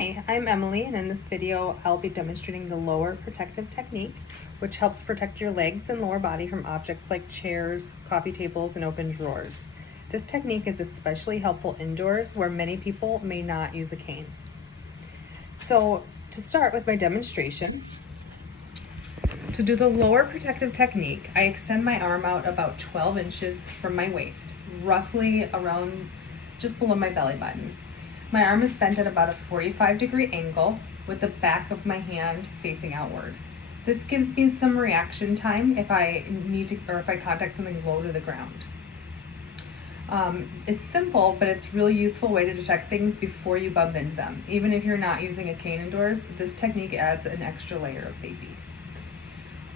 Hi, I'm Emily, and in this video I'll be demonstrating the lower protective technique, which helps protect your legs and lower body from objects like chairs, coffee tables, and open drawers. This technique is especially helpful indoors where many people may not use a cane. So to start with my demonstration, to do the lower protective technique, I extend my arm out about 12 inches from my waist, roughly around just below my belly button. My arm is bent at about a 45-degree angle with the back of my hand facing outward. This gives me some reaction time if I need to, or if I contact something low to the ground. It's simple, but it's a really useful way to detect things before you bump into them. Even if you're not using a cane indoors, this technique adds an extra layer of safety.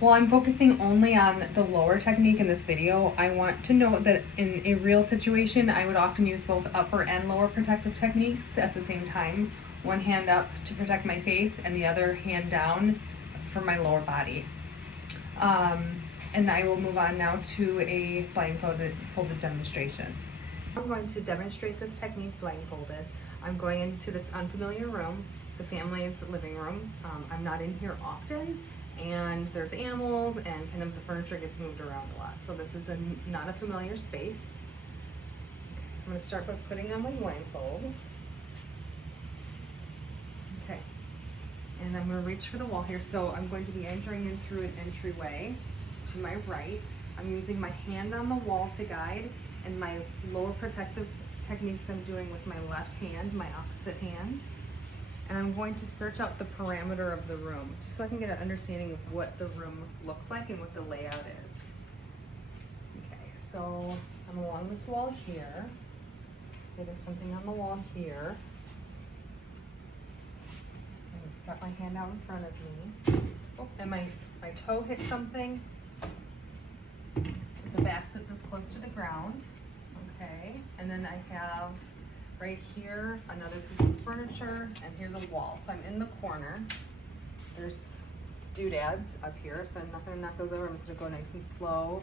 While I'm focusing only on the lower technique in this video, I want to note that in a real situation, I would often use both upper and lower protective techniques at the same time. One hand up to protect my face and the other hand down for my lower body. And I will move on now to a blindfolded demonstration. I'm going to demonstrate this technique blindfolded. I'm going into this unfamiliar room. It's a family's living room. I'm not in here often, and there's animals and kind of the furniture gets moved around a lot. So this is not a familiar space. Okay, I'm going to start by putting on my blindfold. Okay, and I'm going to reach for the wall here. So I'm going to be entering in through an entryway to my right. I'm using my hand on the wall to guide, and my lower protective techniques I'm doing with my left hand, my opposite hand. And I'm going to search out the parameter of the room, just so I can get an understanding of what the room looks like and what the layout is. Okay, so I'm along this wall here. Okay, there's something on the wall here. I've got my hand out in front of me. Oh, and my toe hit something. It's a basket that's close to the ground. Okay, and then I have right here another piece of furniture, and here's a wall. So I'm in the corner. There's doodads up here, so I'm not going to knock those over. I'm just going to go nice and slow.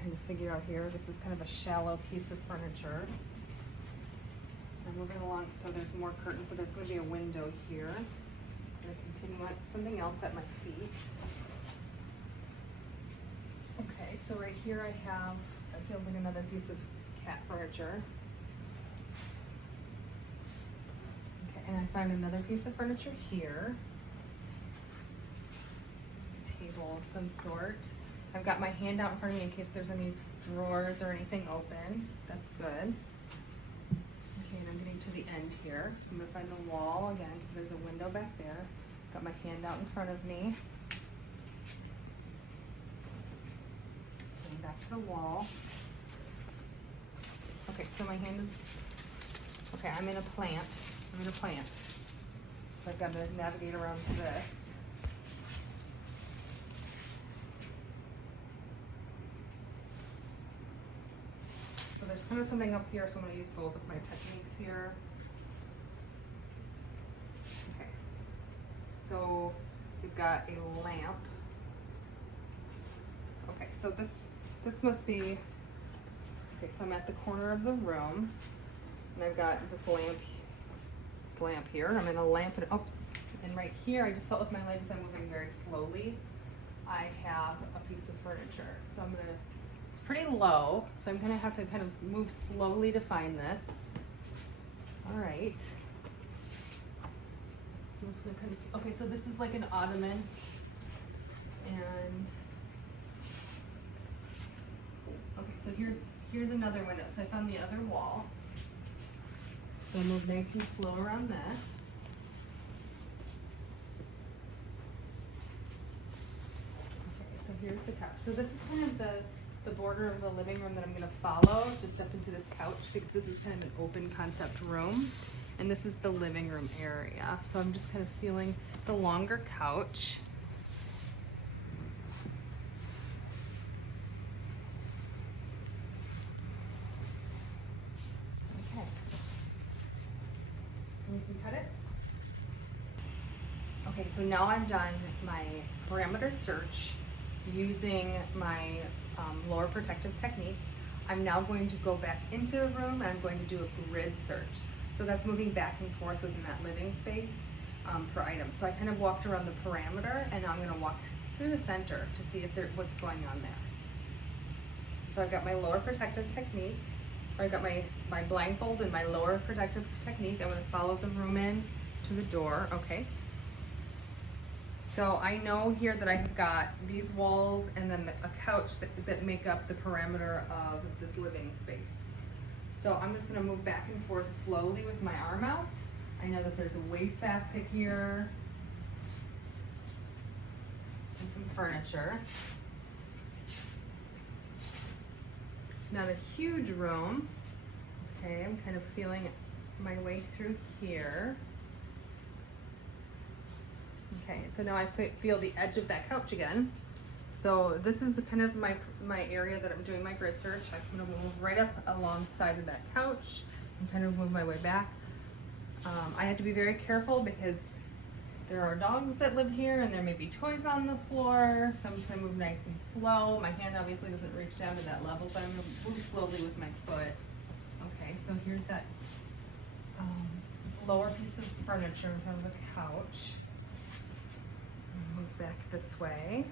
Kind of figure out here. This is kind of a shallow piece of furniture. I'm moving along, so there's more curtains. So there's going to be a window here. I'm going to continue on something else at my feet. Okay, so right here I have, it feels like another piece of cat furniture. Okay, and I found another piece of furniture here. A table of some sort. I've got my hand out in front of me in case there's any drawers or anything open. That's good. Okay, and I'm getting to the end here. So I'm gonna find the wall again, so there's a window back there. Got my hand out in front of me. Back to the wall. Okay, so my hand is, okay, I'm in a plant. So I've got to navigate around this. So there's kind of something up here, so I'm going to use both of my techniques here. Okay, so we've got a lamp. Okay, so this must be, okay, so I'm at the corner of the room, and I've got this lamp here. I'm in a lamp, and oops, and right here, I just felt with my legs, I'm moving very slowly. I have a piece of furniture, so I'm gonna, it's pretty low, so I'm gonna have to kind of move slowly to find this. All right. I'm just gonna kind of, okay, so this is like an ottoman, and okay, so here's another window. So I found the other wall. So I'll move nice and slow around this. Okay, so here's the couch. So this is kind of the border of the living room that I'm gonna follow, just up into this couch, because this is kind of an open concept room. And this is the living room area. So I'm just kind of feeling, it's a longer couch. You can cut it. Okay, so now I've done my parameter search using my lower protective technique. I'm now going to go back into the room, and I'm going to do a grid search. So that's moving back and forth within that living space for items. So I kind of walked around the perimeter, and now I'm gonna walk through the center to see if what's going on there. So I've got my lower protective technique, or I've got my blindfold and my lower protective technique. I'm gonna follow the room in to the door, okay? So I know here that I have got these walls and then a couch that make up the perimeter of this living space. So I'm just gonna move back and forth slowly with my arm out. I know that there's a wastebasket here and some furniture. It's not a huge room. Okay, I'm kind of feeling my way through here. Okay, so now I feel the edge of that couch again. So this is kind of my area that I'm doing my grid search. I'm gonna move right up alongside of that couch and kind of move my way back. I have to be very careful because there are dogs that live here and there may be toys on the floor. So I'm just gonna move nice and slow. My hand obviously doesn't reach down to that level, but I'm gonna move slowly with my foot. Okay, so here's that lower piece of furniture in front of the couch. Move back this way.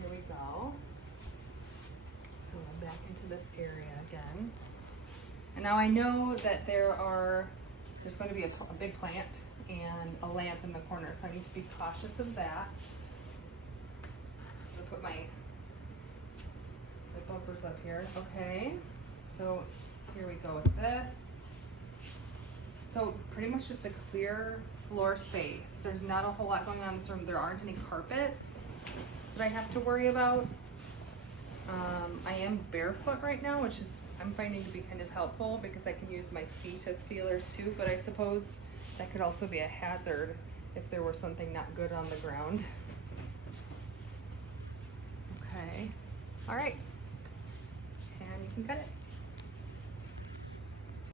Here we go. So we're back into this area again. And now I know that there's going to be a big plant and a lamp in the corner, so I need to be cautious of that. I'm gonna put my bumpers up here. Okay, so here we go with this. So pretty much just a clear floor space. There's not a whole lot going on in this room. There aren't any carpets that I have to worry about. I am barefoot right now, which is I'm finding to be kind of helpful because I can use my feet as feelers too, but I suppose that could also be a hazard if there were something not good on the ground. Okay, all right, and you can cut it.